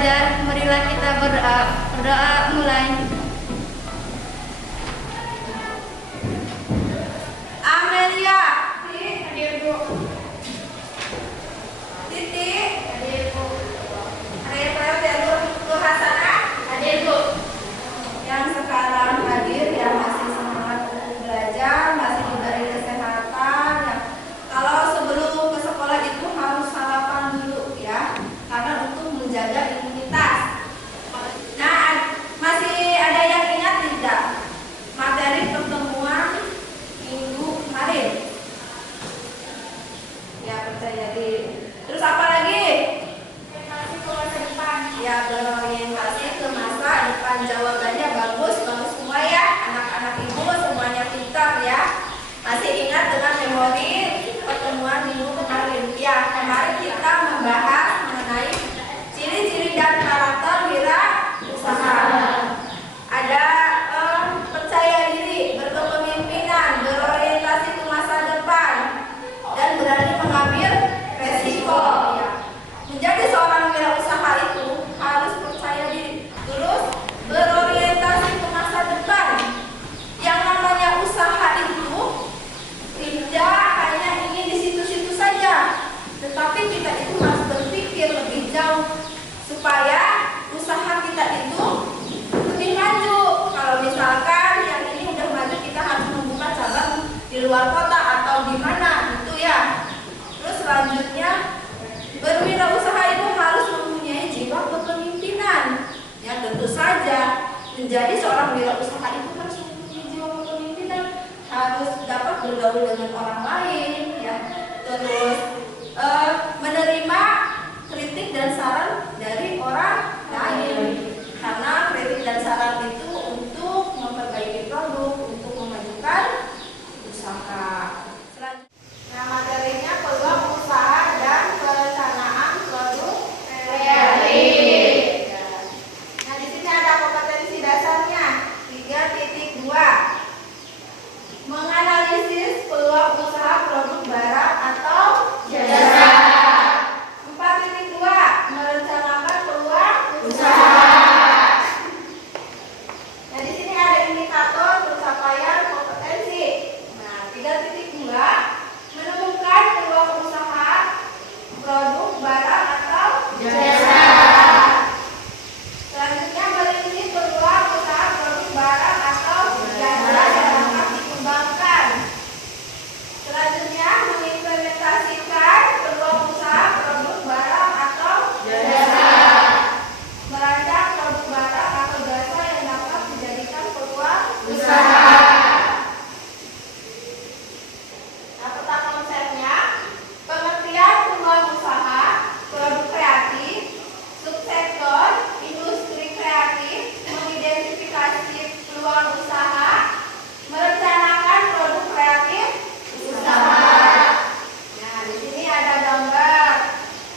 belajar, marilah kita berdoa. Berdoa mulai. Amelia, Hadir Bu. Titi, Hadir Bu. ada Bu Hasanah, Hadir Bu. yang sekarang hadir yang masih semangat untuk belajar, masih diberi kesehatan. Ya. Kalau sebelum ke sekolah itu harus sarapan dulu ya, karena untuk menjaga imunitas. Nah, masih ada yang ingat tidak materi pertemuan minggu kemarin? Ya, percaya diri. Terus apa lagi? Orientasi ke masa depan. Ya, berorientasi ke masa depan. Jawabannya bagus, bagus semua ya. Anak-anak ibu semuanya pintar ya. Masih ingat dengan memori pertemuan minggu kemarin? Ya, kemarin kita membahas mengenai ciri-ciri dan karakter wirausaha. Ada percaya diri, berkepemimpinan, berorientasi ke masa depan, dan berani mengambil resiko. Ya. Menjadi seorang wirausaha itu harus percaya diri, terus berorientasi ke masa depan. Yang namanya usaha itu tidak hanya ingin di situ-situ saja, tetapi kita itu harus berpikir lebih jauh supaya usaha kita itu lebih maju. Kalau misalkan yang ini udah maju, kita harus membuka cabang di luar kota atau di mana gitu ya. Terus selanjutnya, berwirausaha itu harus mempunyai jiwa kepemimpinan. Ya, tentu saja menjadi seorang wirausaha itu harus mempunyai jiwa kepemimpinan, harus dapat bergaul dengan orang lain, ya. Terus menerima kritik dan saran dari orang lain, karena kritik dan saran itu untuk memperbaiki produk, untuk memajukan usaha. Nah, materinya peluang usaha dan perencanaan produk kreatif. Nah, di sini ada kompetensi dasarnya 3.2. Menganalisis peluang usaha produk barang atau jasa. 4.2. Merencanakan peluang usaha. Nah, di sini ada indikator pencapaian kompetensi. Nah, 3.2. Menemukan peluang usaha produk barang atau jasa. Selanjutnya, merinci peluang usaha produk barang atau jasa yang dapat dikembangkan. Selanjutnya, mengimplementasikan peluang usaha produk barang atau jasa. Merancang produk barang atau jasa yang dapat dijadikan peluang usaha. Nah, peta konsepnya, pengertian peluang usaha, produk kreatif, subsektor, industri kreatif, mengidentifikasi peluang usaha, merencanakan produk kreatif, usaha. Nah, di sini ada gambar.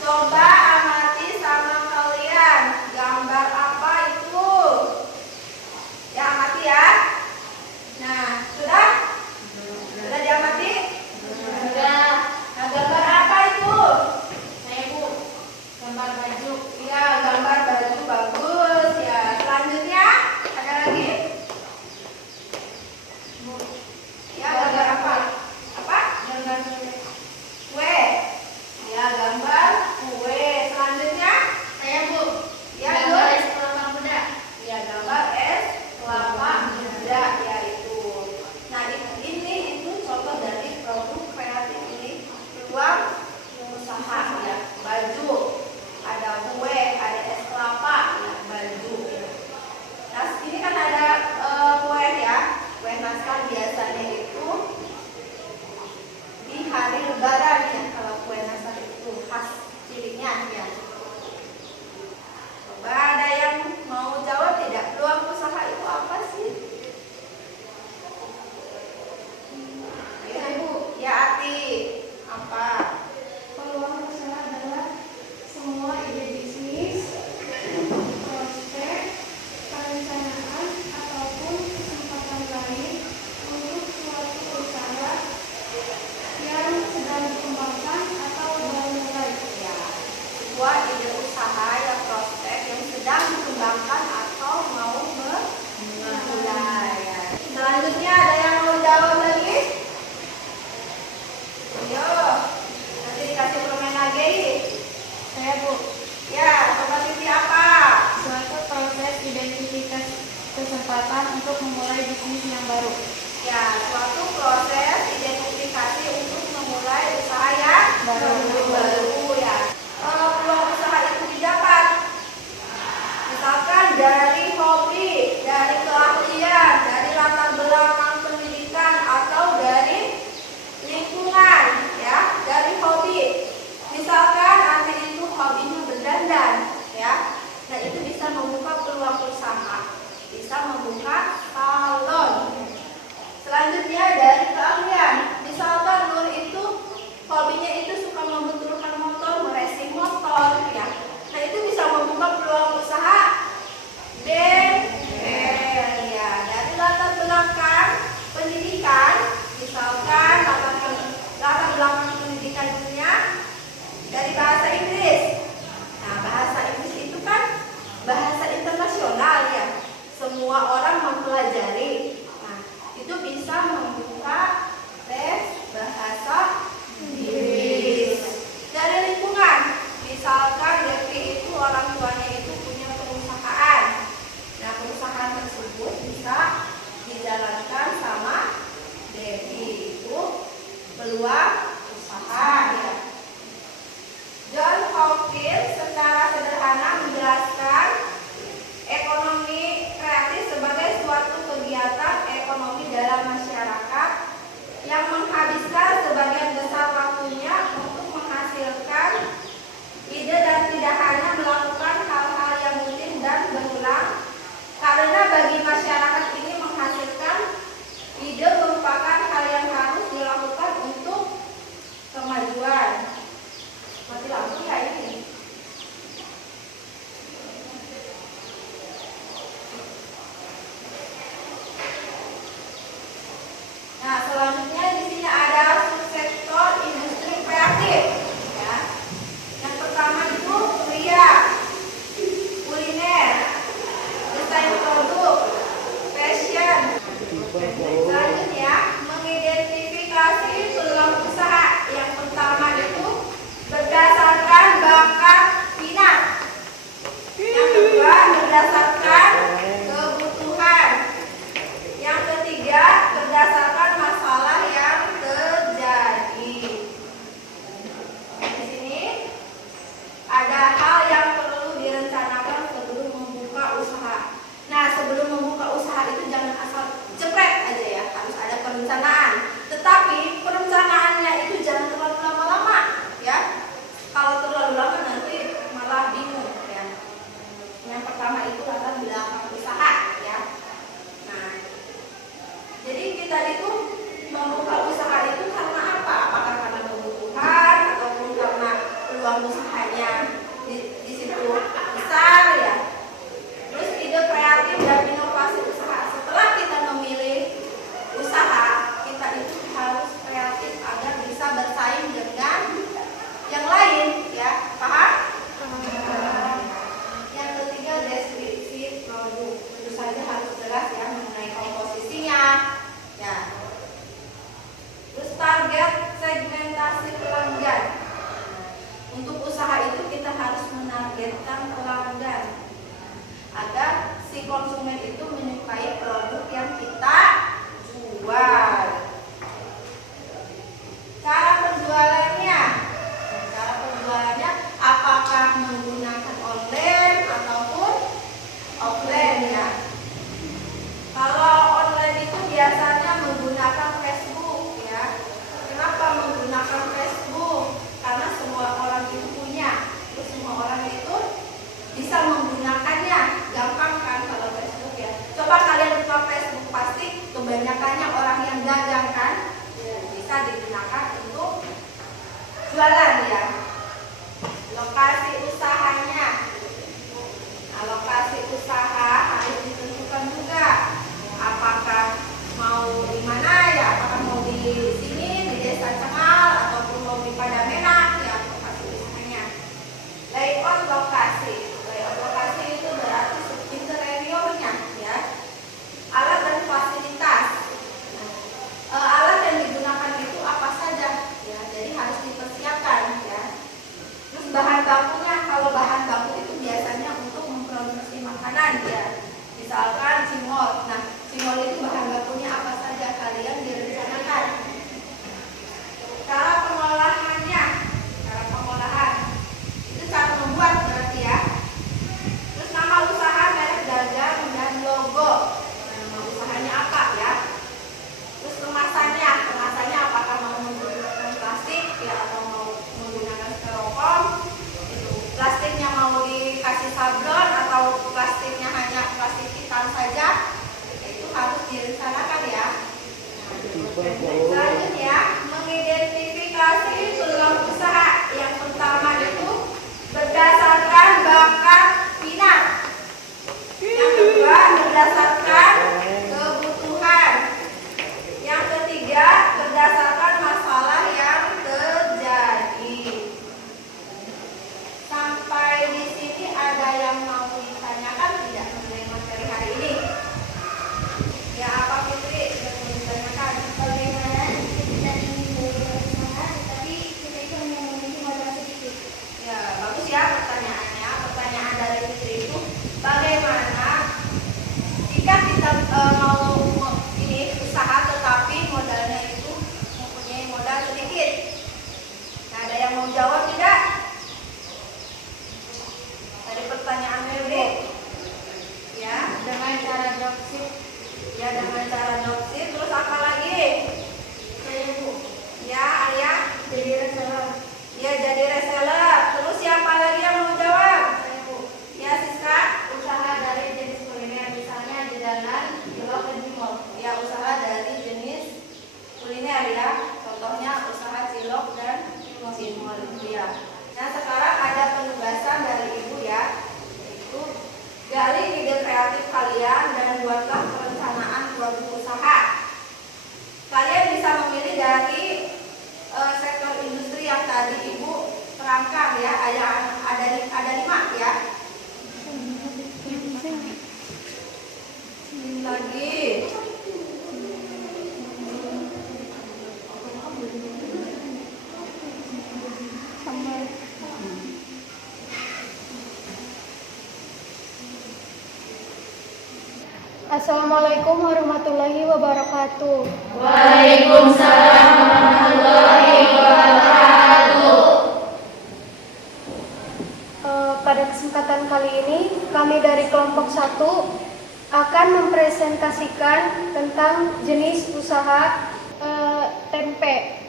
Coba amati sama kalian. Gambar apa itu? Ya, amati ya. Nah, sudah? Sudah diamati? Sudah. Nah, gambar apa itu? Saya Bu, gambar baju. Iya, gambar baju bagus ya. Selanjutnya ada lagi? Bu. Ya, gambar apa? Apa? Gambar kue. Ya, gambar kue. Selanjutnya? Saya Bu. Ya, gambar es kelapa muda. Ya, gambar es kelapa muda ya itu. Nah, ini itu contoh dari produk kreatif ini. Peluang usaha ya, baju. Ada kue, ada es kelapa, ya, baju. Ya. Nah, ini kan ada kue ya. Kue nastar biasanya itu di hari Lebaran ya. Kalau kue nastar itu khas cirinya ya. Coba ada yang mau jawab tidak? Peluang usaha itu apa sih? Ayo Ibu, ya Ati. Apa? Peluang usaha adalah semua ide bisnis, prospek, perencanaan, ataupun kesempatan lain untuk suatu usaha yang sedang dikembangkan atau baru mulai. Ya, sebuah ide usaha yang prospek yang peluang usaha ya. John Hopkins secara sederhana menjelaskan ekonomi kreatif sebagai suatu kegiatan ekonomi dalam masyarakat yang menghabiskan sebagian besar waktunya untuk menghasilkan ide dan tidak hanya melakukan hal-hal yang rutin dan berulang, karena bagi masyarakat ini menghasilkan ide merupakan hal yang harus dilakukan untuk kemajuan. Mati lampu ya ini. Nah, selanjutnya di sini ada subsektor industri kreatif. Ya. Yang pertama itu kria, kuliner, desain produk, fashion. Selanjutnya mengidentifikasi peluang usaha. Yang pertama itu berdasarkan bakat minat. Yang kedua berdasarkan kebutuhan. Yang ketiga berdasarkan masalah yang terjadi. Di sini ada hal yang perlu direncanakan sebelum membuka usaha. Nah, sebelum membuka usaha itu jangan asal jepret aja ya, harus ada perencanaan. Tetapi perencanaannya itu jangan terlalu lama-lama ya. Kalau terlalu lama nanti malah bingung ya. Yang pertama itu latar belakang usaha ya. Nah, jadi kita itu membuka usaha itu karena apa? Apakah karena kebutuhan ataupun karena peluang usahanya di situ besar ya. Terus ide kreatif dan inovasi usaha. Setelah kita memilih usaha, kita itu harus kreatif agar bisa bersaing dengan yang lain ya. Paham? Yang ketiga deskripsi produk. Tentu saja harus jelas ya mengenai komposisinya ya. Terus target segmentasi pelanggan. Untuk usaha itu kita harus menargetkan pelanggan agar si konsumen itu menyukai produk yang kita jual. Cara penjualannya, apakah menggunakan online ataupun offline ya? Kalau online itu biasanya menggunakan Facebook ya. Kenapa menggunakan Facebook? Karena semua orang itu punya, terus semua orang itu bisa menggunakannya. Gampang kan kalau Facebook ya. Coba kalian buka Facebook, pasti kebanyakannya orang yang dagang kan, bisa digunakan untuk jualan ya. Lokasi usahanya. Nah, lokasi usaha harus ditentukan juga. Apakah mau di mana ya? Apakah mau di sini, di Desa Cengal, ataupun mau di Padamenak ya lokasi usahanya. Layout lokasi. Layout lokasi itu berarti interiornya ya. Alat dan fasilitas. Alat yang digunakan itu apa saja ya. Jadi harus dipersiapkan ya. Terus bahan bakunya, kalau bahan baku itu biasanya untuk memproduksi makanan ya. mau jawab tidak? Tadi pertanyaannya Dek. Ya, Dengan cara dropship. ya dengan cara dropship. Terus apa lagi? Saya Bu. Ya, Arya. Jadi reseller. Ya, jadi reseller. Terus siapa lagi yang mau jawab? Saya Bu. Ya, Siska. Usaha dari jenis kuliner misalnya jajanan, cilok, dan mall. Ya, usaha dari jenis kuliner ya. Contohnya usaha cilok dan cimol ya. Nah, sekarang ada penugasan dari Ibu ya. Yaitu gali ide kreatif kalian dan buatlah perencanaan produk usaha. Kalian bisa memilih dari sektor industri yang tadi Ibu terangkan ya. Ada 5 ya. Lagi. Assalamualaikum warahmatullahi wabarakatuh. Waalaikumsalam warahmatullahi wabarakatuh. Pada kesempatan kali ini, kami dari kelompok 1 akan mempresentasikan tentang jenis usaha tempe.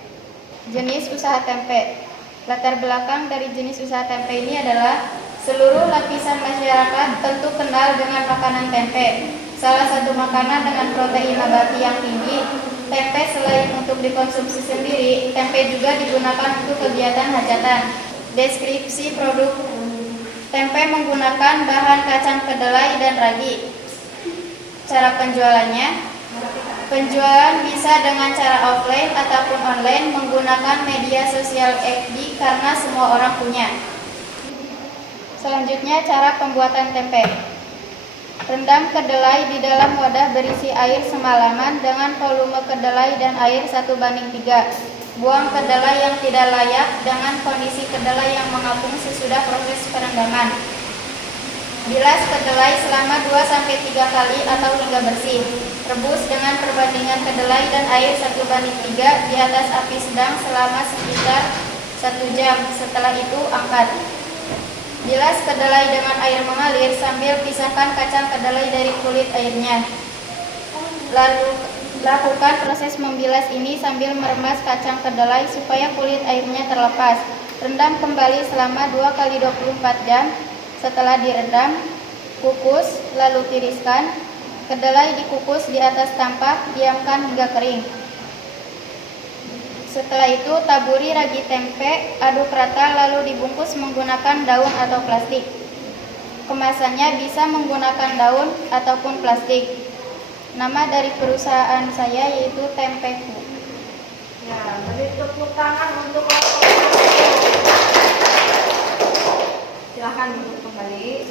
Jenis usaha tempe. Latar belakang dari jenis usaha tempe ini adalah seluruh lapisan masyarakat tentu kenal dengan makanan tempe. Salah satu makanan dengan protein nabati yang tinggi, tempe selain untuk dikonsumsi sendiri, tempe juga digunakan untuk kegiatan hajatan. Deskripsi produk: tempe menggunakan bahan kacang kedelai dan ragi. Cara penjualannya: penjualan bisa dengan cara offline ataupun online menggunakan media sosial FB karena semua orang punya. Selanjutnya, cara pembuatan tempe. Rendam kedelai di dalam wadah berisi air semalaman dengan volume kedelai dan air 1:3. Buang kedelai yang tidak layak dengan kondisi kedelai yang mengapung sesudah proses perendaman. Bilas kedelai selama 2-3 kali atau hingga bersih. Rebus dengan perbandingan kedelai dan air 1:3 di atas api sedang selama sekitar 1 jam. Setelah itu angkat. Bilas kedelai dengan air mengalir sambil pisahkan kacang kedelai dari kulit airnya. Lalu lakukan proses membilas ini sambil meremas kacang kedelai supaya kulit airnya terlepas. Rendam kembali selama 2x24 jam. Setelah direndam, kukus, lalu tiriskan. Kedelai dikukus di atas tampah, diamkan hingga kering. Setelah itu taburi ragi tempe, aduk rata lalu dibungkus menggunakan daun atau plastik. Kemasannya bisa menggunakan daun ataupun plastik. Nama dari perusahaan saya yaitu Tempeku. Ya, beri tepuk tangan untuk silahkan duduk kembali.